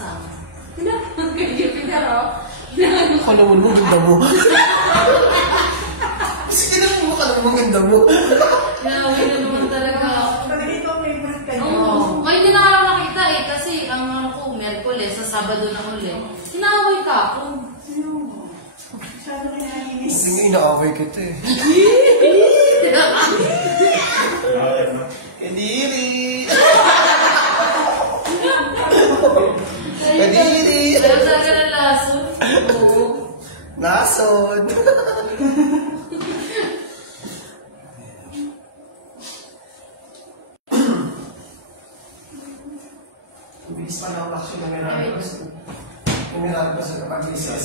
kasama. Pinaro. Ako naman mo, ganda mo. Kasi tinanong mo ka naman mo, ganda mo. Naway na naman talaga. Ito ang favorite kayo. Oo. Ngayon din na nakita eh. Kasi ang ano ko, Merkules, sa Sabado na uli. Sinaway ka ako. Masyado na naiinis. Hindi inaaway kita eh. Kadiri! Kadiri! Ayaw talaga ng lason. Oo. Nason! Bilis pa na ako actually na meron ko sa kapag-isas.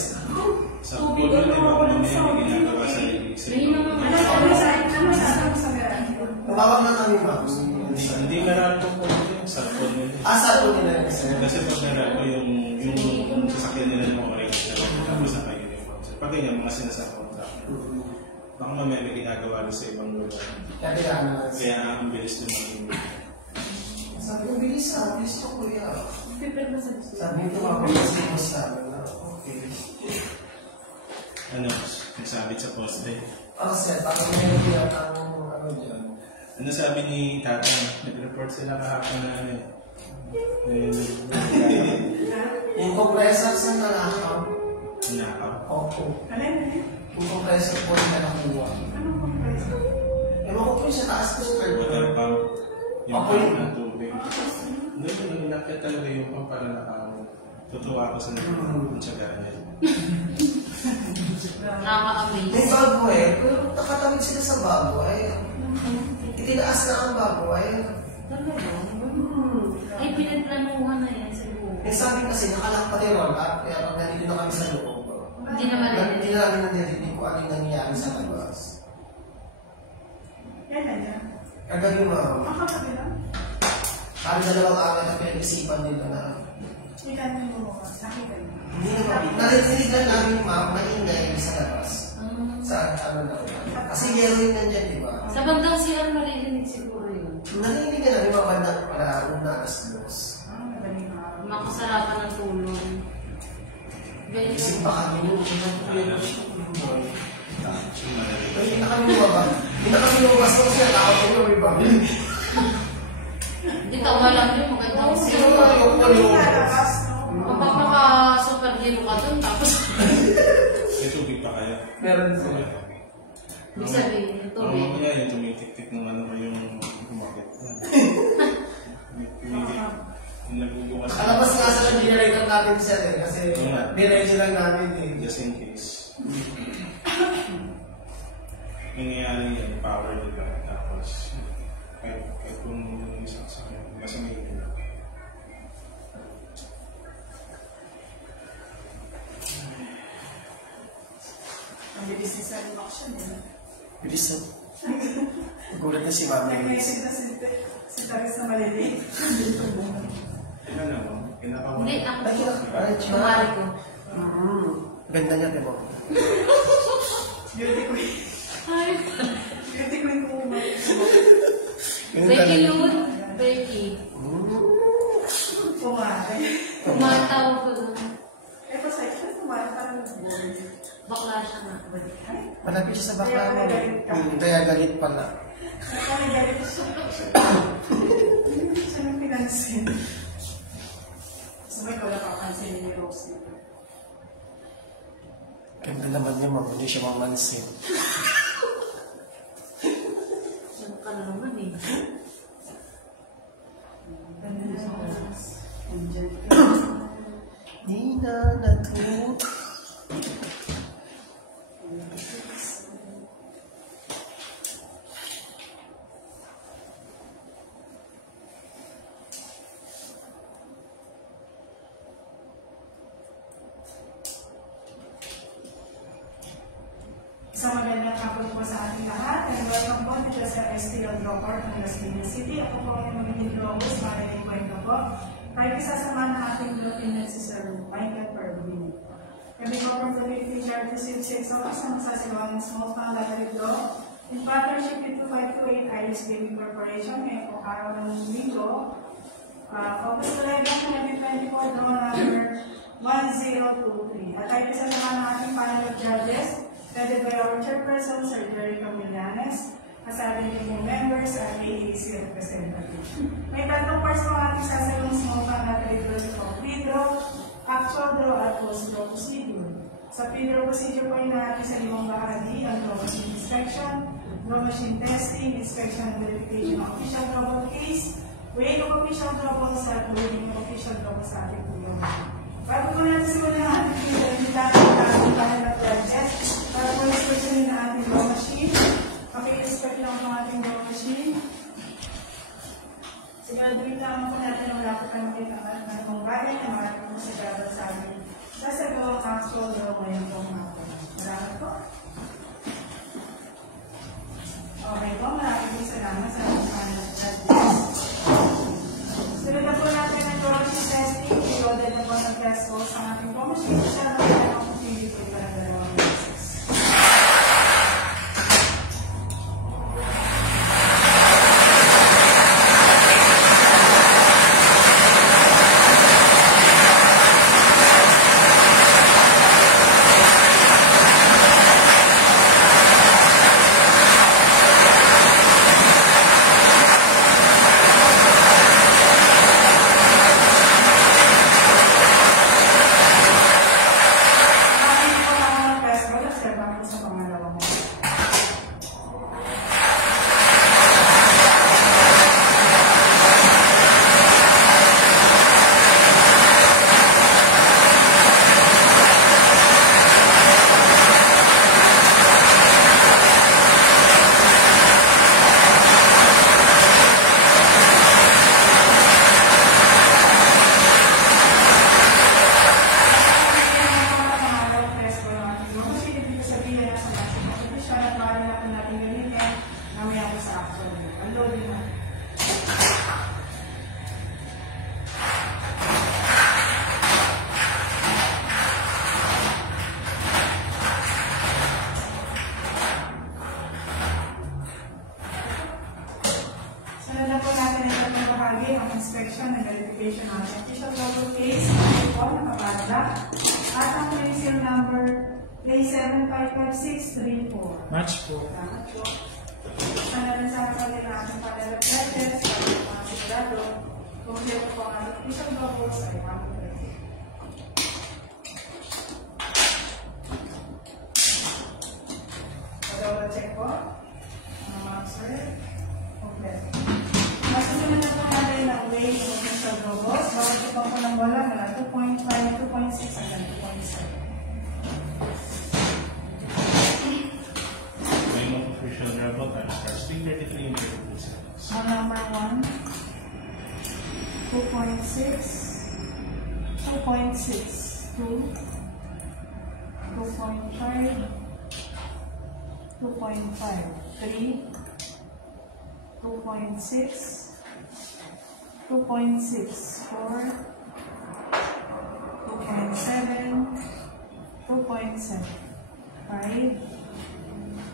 Sa football yun, iba ko naman yung ginagawa sa league. Ano sa meron? Tumawag na kami, ma'am. Hindi meron ko po yun sa football nila. Saan po nila? Kasi pag meron ko yung sasakyan nila ng mga race na tapos na kayo uniform. Pag ganyan, mga sinasa-contract. Baka mamaya may ginagawa rin sa ibang lugar. Kaya ang bilis din ng sabi ko, bilis ko kuya. Sabi ko, mabilis mo sa amin na, okay. Ano, nagsabit sa poste. Sir, parang may pinatang ano dyan. Ano sabi ni Tata? Nag-report sila kahapon na ano Yung compressor sa nalakaw. Nakaw? Opo. Alin? Yung compressor po na nakuha. Anong compressor? Ewan ko po yung sa taas ko sa third Water floor. pump. Yung Ako pump yun. ng tubig. Doon yung nilakya talaga yung pump para nakaw. Tutuwa ako sa nagtsagaan niya. Nakaka-amaze. May bago eh. Pero nakatawid sila sa bago eh. Itinaas na ang bago eh. Talaga? Ay, pinagplanuhan na yan siguro. Eh sabi kasi nakalak pati roll up. Kaya pag nandito na kami sa loob. Hindi naman Hindi na namin nandirinig kung ano yung nangyayari sa labas. Kailan yan? Kagaling ma'am. Ang kapatid lang? Parang dalawang araw na pinag-isipan nila na Ikan mo mo. Sakit kayo. hindi naman. Narinig lang namin ma'am, maingay sa labas. Sa ano na. Kasi yellow yung nandyan, di ba? Sa bandang CR, maririnig siguro yun. Narinig ka na rin mga banda para una alas dos. Madaling araw. Makasarapan ng tulong. Isip pa kami yun. Hindi na kami lumabas. Hindi na kami lumabas kasi natakot ko yung ibang. Hindi tawa lang yun, magandang Sino CR. ba yung Lalabas, no? Kapag naka-super hero ka dun, tapos May tubig pa kaya? Meron po. ibig sabihin, yung tubig. Oo, kaya yung tumitik-tik ng ano yung umakit. Yung nagubukas. Kalabas nga sa generator natin siya eh. Kasi diretso lang namin eh. Just in case. Nangyayari yan, power nila. Tapos, kahit kung isang sakit, basta may ito. Ang bilis ni sa action eh. Bilis na. Gulat na si Mami. Nag-message na si Taris na maliliit. Ano naman? Kinakawa. Hindi, ako. Ay, kinakabahan siya. Kumari ko. Ganda niya, diba? Beauty queen. Ay, Beauty queen ko mo. Becky Lud. Becky. Pumari. Kumatawag ko dun. Ito sa ito, pumari parang board. Bakla siya nga. Malapit siya sa bakla mo. Kaya galit pala. Nakaligalit siya. Siya nang pinansin. Sabay ko napapansin ni Rose nito. Ganda naman niya, ma'am. Hindi siya mamansin. Ano ka na naman eh. Ganda na siya. Angel. Di na natulog. Isang magandang hapon po sa ating lahat. And welcome po dito sa STL Dropper ng Las Piñas City. Ako po ang magiging Globus, Marilyn Cuento po. Tayo kasasama ng ating lieutenant si Sir Michael Pervin. Kami po from the Philippine Charity Six Office na magsasigawa ng small town lottery draw in partnership with 2528 Iris Gaming Corporation. Ngayon po araw ng linggo, August 11, 2024, draw number 1023. At tayo sasamahan ng ating panel of judges, headed by our chairperson, Sir Jerry Camillanes, kasama din yung members at AAC representative. May tatlong parts po ating sasalong smoke na delivery of pre-draw, actual draw at post-draw procedure. Sa pre-draw procedure po ay natin sa limang bahagi ang draw machine inspection, draw machine testing, inspection and verification of official draw case, weighing of official draw at weighing of official draw sa ating tulong. Bago po natin simulan ang ating pre-draw, hindi natin ang panel of judges para po inspection na ating draw machine. Paki-inspect lang ang ating draw machine. Siguraduhin lang po natin na wala po tayo makita ng mga bagay na marami po sa gabal sa amin. Sasagawa ang actual draw ngayon po mga po. Marami po. Okay po, marami po salamat sa ating panel of judges. Sunod na po natin ang draw machine testing. Reloaded na po ng gas hose ang ating draw machine. Siya na po ang opportunity po para dalawang beses. Inspection and verification of official global case po nakapadla at ang claim seal number A75563 Match po. Salamat po. Sana rin sa kapatid na ating panel of judges para mga sigurado kung sino po ang official global sa ibang pwede. Pag-double check po ang mga sir. Okay. Masusunod na po natin ang weight ng official globals. Bawat ipang po ng bola mula 2.5, 2.6 hanggang 2.7. Weight of official global stars 333 in 32 seconds. Number 1, 2.6, 2.6, 2, 2.5, 2.5, 3, 2.6, 2.6, 4, 2.7, 2.7, 5,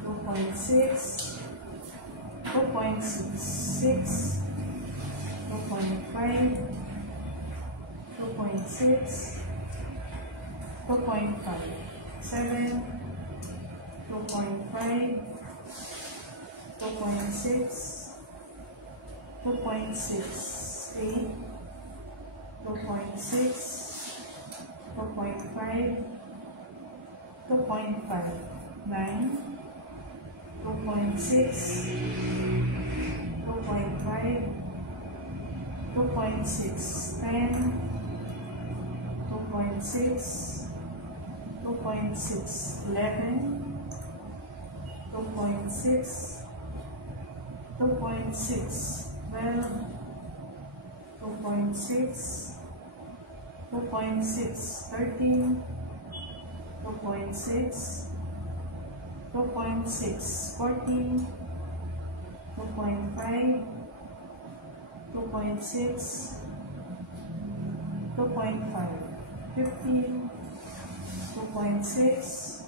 2.6, 2.6, 6, 2.5, 2.6, 2.5, 7, 2.5, 2.6, 2.6, 8, 2.6, 2.5, 2.5, 9, 2.6, 2.5, 2.6, 10, 2.6, 2.6, 11, 2.6, 2.6, 12, 2.6, 2.6, 13, 2.6, 2.6, 14, 2.5, 2.6, 2.5, 15, 2.6,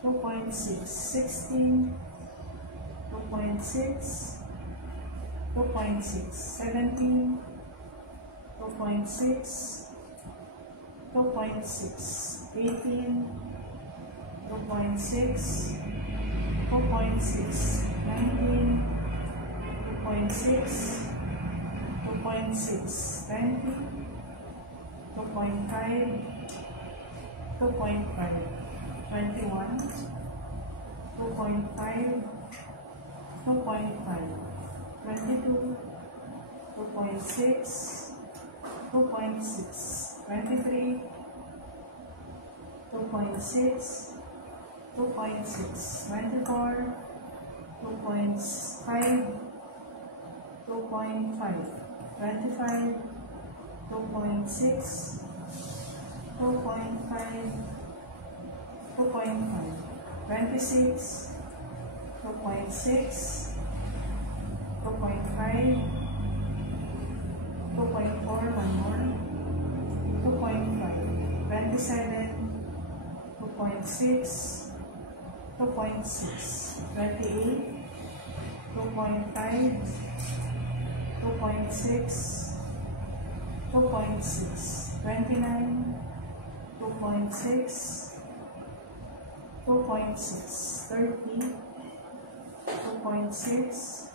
2.6, 16, 2.6, 2.6, 17, 2.6, 2.6, 2.6, 18, 2.6, 2.6, 19, 2.6, 2.6, 20, 2.5, 2.5, 21, 2.5, 2.5, 22, 2.6, 2.6, 23, 2.6, 2.6, 24, 2.5, 2.5, 25, 2.6, 2.5, 2.5, 26, 2.6, 2.5, 2.4, one more, 2.5, 27, 2.6, 2.6, 28, 2.5, 2.6, 2.6, 29, 2.6, 2.6, 30, 2.6,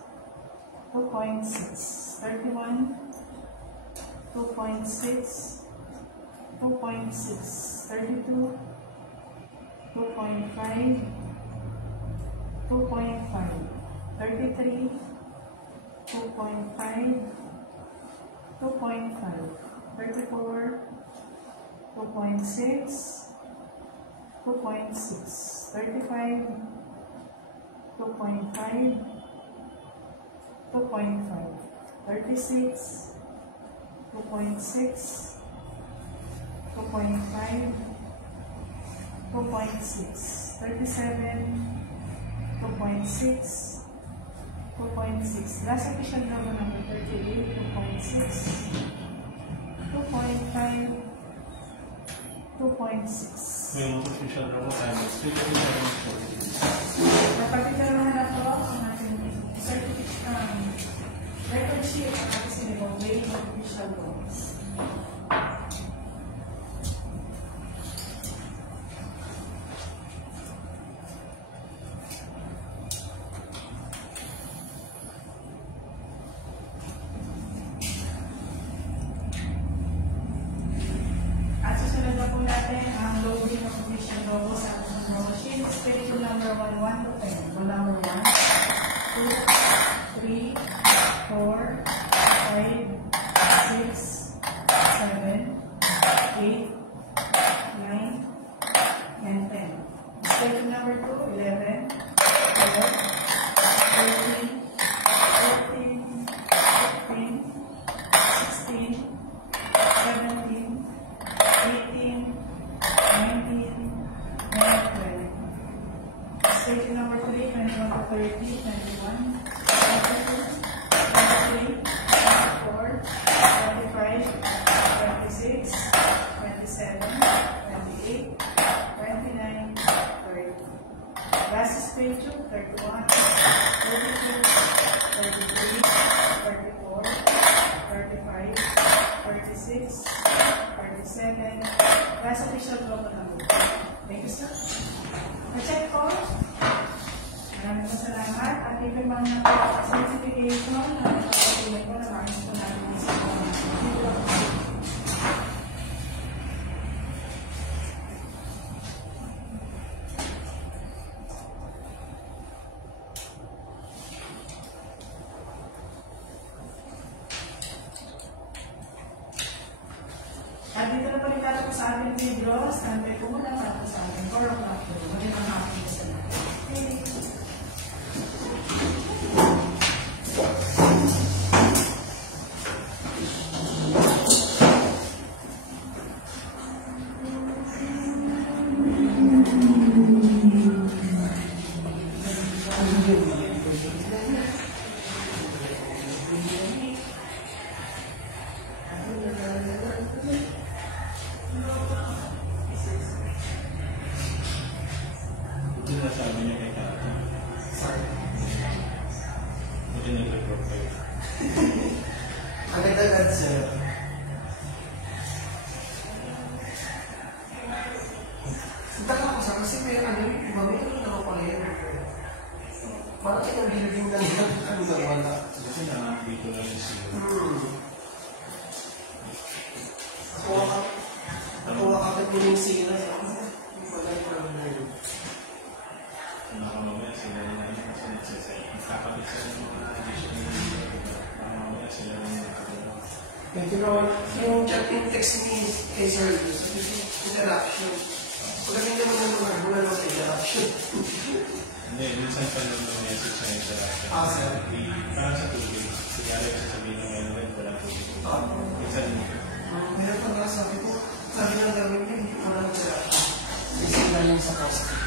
2.6, 31, 2.6, 2.6, 32, 2.5, 2.5, 33, 2.5, 2.5, 34, 2.6, 2.6, 35, 2.5, 2.5, 36, 2.6, 2.5, 2.6, 37, 2.6, 2.6. Last official number number 38, 2.6, 2.5, 2.6. May mga official number tayo. Napagkakaroon na po ang ating certificate record sheet at ating sinibaway ng official notes. At susunod na po natin ang loading ng official logo sa ating logo sheet. Schedule number 1, 1 to 10. Roll number 1, 2, 3, 4, 5, 6, 7, 8, 9, and 10. Schedule number 2, 11, 12, 13, 14, 15, 16, 17, 18, 19, and 20. Station number 3, 21 to 30, 21, 22, 23, 24, 25, 26, 27, 28, 29, 30. Last schedule, 31, 32, 33, 34, 35, 36, 37. Last official logo number. Thank you, sir. Na-check po. Maraming salamat. At ito mga certification na napapatuloy ko na maayos po natin sa at dito na po rin tayo sa ating video. Standby po muna para po sa ating 4 o'clock po. Magandang hapon po sa lahat. Hindi na sabi Yung chat, yung text ni kay Sir, interruption. Pagdating naman ng mga wala naman sa interruption. Hindi, minsan pa lang ng message na interaction. Sir. Parang sa tubig. Sigari kasi sabihin ng ngayon rin, wala tubig. Minsan, Meron pa nga sabi ko, sabi ng gawin niya, hindi ko lang interruption. Sisila lang sa post.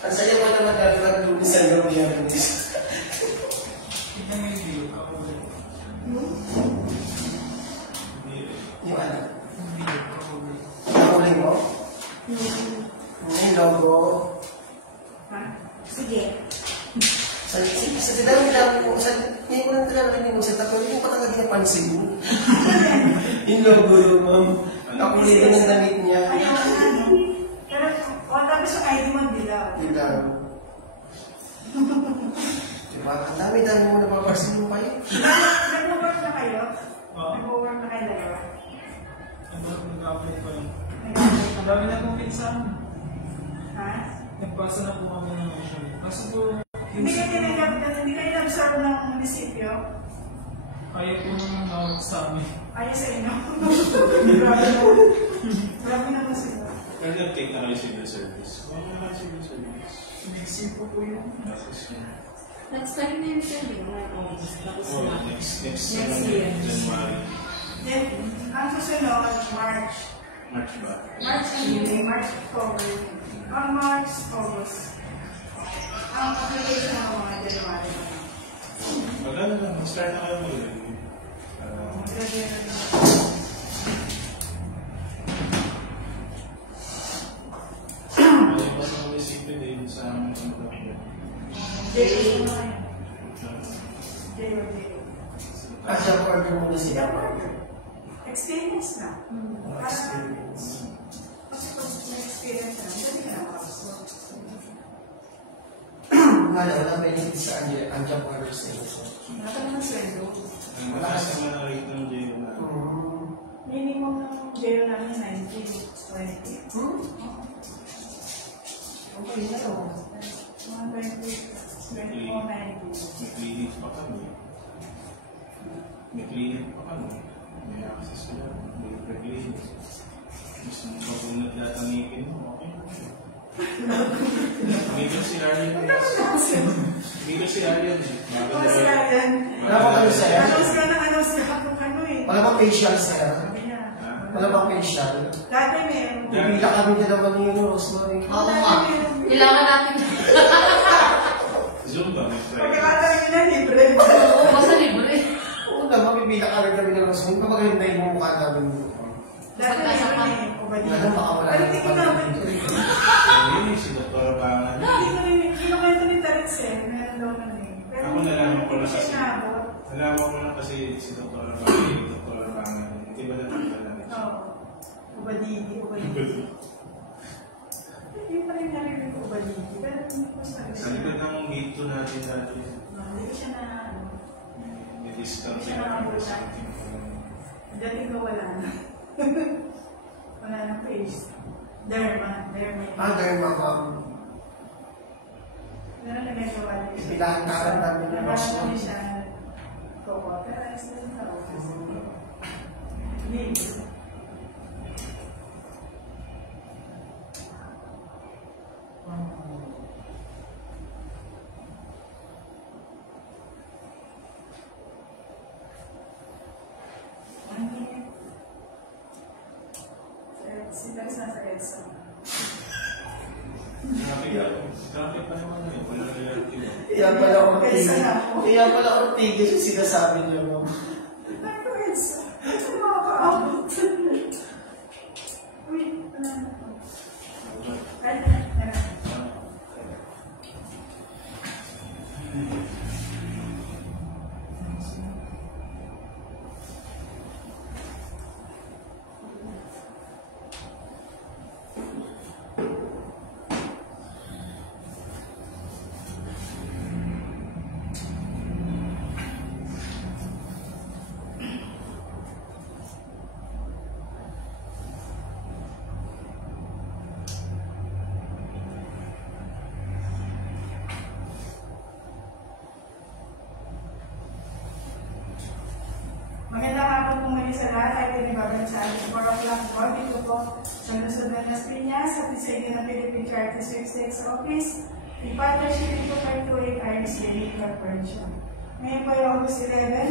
Ang saya mo naman nag-lunis sa loob niya. Yung ano? Yung mo? Yung logo. Sige. Sa dami-dami mo, hindi mo nang talaga mo sa tatlo, hindi mo pa talaga napansin mo. Yung logo yung kakulay din ang damit niya. Ayaw na ano. Pero, tapos yung ID mo dilaw. Dilaw. Diba? Ang dami-dami mo napapansin mo kayo. Nag-work na kayo? Nag-work na kayo dalawa? Nag-upload pa lang. Nag-work Ang dami na kong pinsan. Ha? Nagpasa na po kami ng motion. Kaso po, Hindi kayo nag-serve ng munisipyo? ayaw po nang nawag sa amin. Ayaw sa inyo? Grabe naman. Grabe naman sila. Pero nag-take na kayo civil service. Kung ano naman civil service? Bigsi po po yun. Next time na yun siya, di ba? Tapos Oh, na. next year. January. Then, ang susunod, March. March ba? March and March, October. On March, August. Ang application ng mga January. Maganda lang. Start na kayo mag-review. Ano yung mas mga isipin din sa aming contractor? Siya order mo na siya. Experience na. Experience. Kasi kung may experience na, hindi ka na makapasok. Wala benefits sa Anjang Orders na ito. Wala ka naman sweldo. Ang mataas naman ang rate ng jail na. Minimum ng jail namin 19, 20. Okay na lang. Mga 20, 24, 19. May clinic pa kami. May clinic pa kami. May access ko lang. May pre-clinic. Gusto mo pa kung nagtatangipin mo, okay na. Hindi ko si Arian. Hindi ko si Arian. Ako si Ryan. Wala pa kayo sa'yo? Announce ka kung ano eh. Wala pa facial sa'yo? Sabi niya. Wala pa facial? Dati meron. Pipila kami na naman yung Rosemary. Oo nga. Kailangan natin. Zoom ba? May Friday. Pagkakataon nyo na, libre. Oo, basta libre. Oo na, mapipila ka rin kami ng Rosemary. Kapagahinday mo mukha namin mo. Dati meron eh. Wala, baka wala Ay, na hindi ko naman. Hindi, si Dr. Bangan. Hindi ko rin, kinukwento ni Tarits eh. Meron daw na eh. Pero Ako nalaman ko na hindi ko kasi. siya naabot. Nalaman ko lang kasi si Dr. Bangan. Dr. Bangan. Hindi ba natanggal namin? Oo. Ubadigi. Hindi pa rin narinig ko ubadigi. Pero hindi ko sa Sa likod ng gate 2 natin dati. Hindi ko siya na ano. May discount Hindi siya sila. nakabutan. Dati ko wala na. Wala na face. Derma. Derma ka. Meron na medyo wala. Pilahan ka rin namin ng Nabasa Rosemary. niya siya. Koko. Pero ayos na rin sa office. Hindi. Si Taris nasa EDSA. Traffic pa naman yun. Wala na reality ba? Kaya pala ako tigil yung sinasabi niyo. No? Ano EDSA? Saan makakaabot? Uy, ano na po? Magandang hapon po muli sa lahat. Ay tinibagan sa ating 4 o'clock board. Dito po sa Luzon, Las Piñas at sa inyo ng Philippine Charity Sweepstakes Office. In partnership po kay 28 RCA Corporation. Ngayon po yung August 11,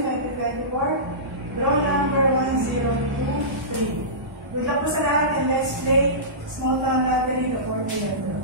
2024. Draw number 1023. Good luck po sa lahat and let's play Small Town Lottery, the 4th year draw.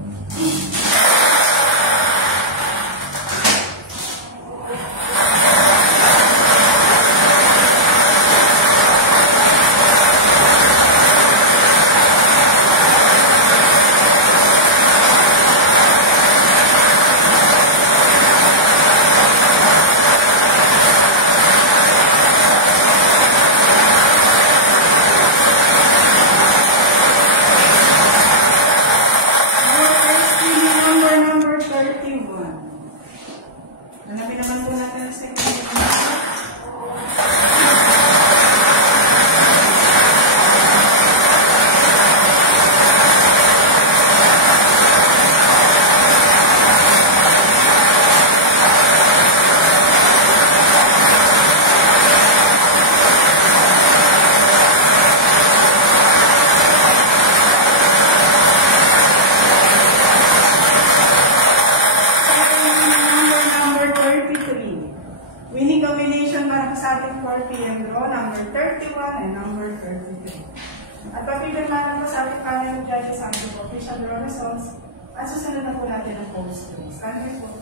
At papipirmahan po sa ating panel ng judges ang official draw results at susunod na po natin ang post. Stand by po.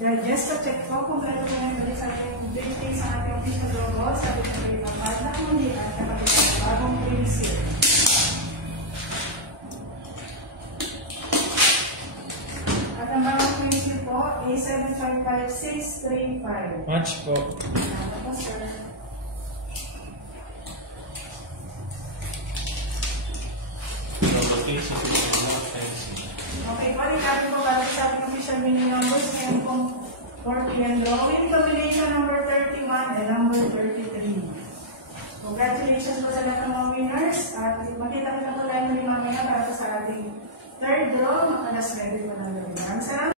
Just to check po kung ano po yung ulit sa ating dating sa ating official logo sa ating ng padlock muli at kapatid sa bagong prinsip. At ang bagong prinsip po ay 755635. Match po. Ano po, sir? Okay po, recap po para sa ating official winning numbers ngayon pong 4 p.m. drawing combination number 31 and number 33. Congratulations po sa lahat ng mga winners at makita-kita po tayo muli mamaya para sa ating third draw. Alas ready po ng gabi. Maraming salamat.